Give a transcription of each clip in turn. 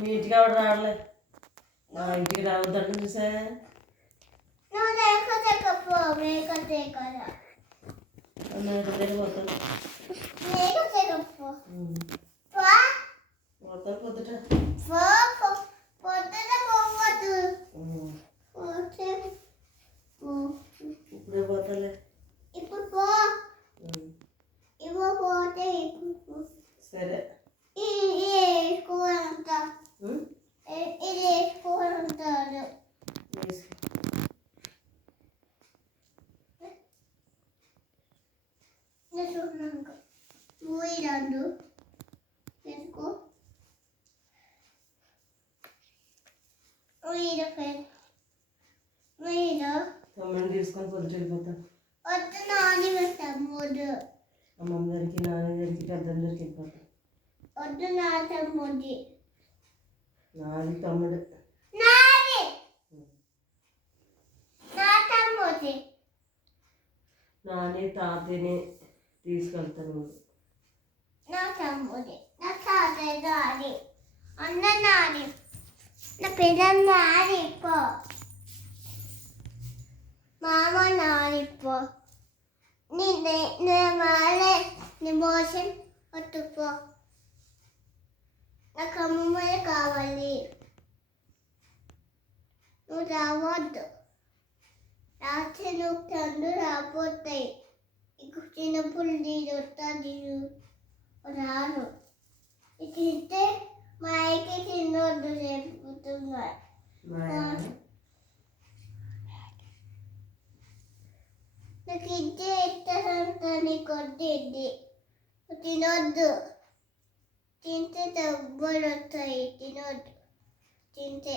మీ ఇంటికి ఎవరు రావట్లే నా ఇంటికి రావద్దంటే చూసా పోతాను పొద్దుట ఇప్పుడే పోతాలే సరే తమ్ముడిని తీసుకొని పొద్దుట వెళ్ళిపోతాను అమ్మమ్మ దగ్గరికి నాన్న దగ్గరికి పెద్దలందరికి వెళ్ళిపోతాను నాది తమ్ముడు నాని తాతని తీసుకెళ్తాను నా తమ్ముడి నా తాతయ్య నాని అన్న నాని నా పెద్ద నాని పో మామ నాని పో మాలే నీ మోషన్ పట్టుకో నాకు అమ్మమ్మనే కావాలి నువ్వు రావద్దు రాత్రి నువ్వు తండ్రి రాపోతాయి ఇక చిన్నప్పుడు నేను వస్తాను రాను ఇట్టే మా అయ్యకి తినొద్దు చెప్పుతున్నారు నాకు ఇచ్చే ఇస్తానంతా నీకు వద్దు తినొద్దు తింటే డబ్బులు వస్తాయి తినొద్దు తింటే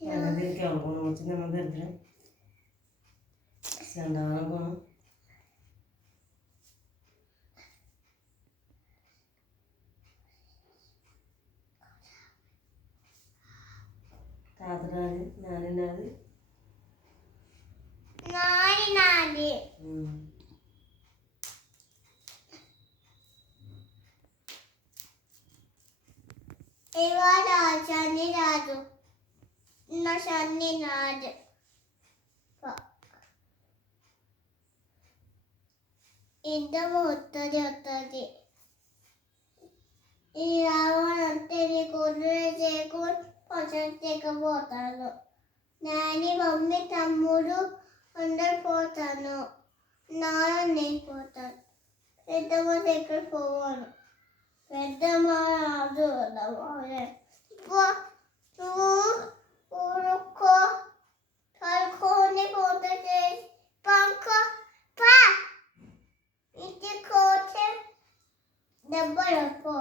దీనికి అనుకోవడం వచ్చింది మన దగ్గర అనుకోను తాత నాది నాని నాది నాని ఇవాళ శని రాదు నా శని రాదు ఇద్దరు వస్తుంది ఇది రావాలంటే నీకు చేయకుండా పసరు చేయకపోతాను నాని మమ్మీ తమ్ముడు అందరు పోతాను నాన్న నేను పోతాను పెద్దమ్మ దగ్గర పోవాను పెద్దమ్మ రాదు ఊరుకో కలుకొని పోతే పంక పా ఇంటికి పోతే దెబ్బలు పో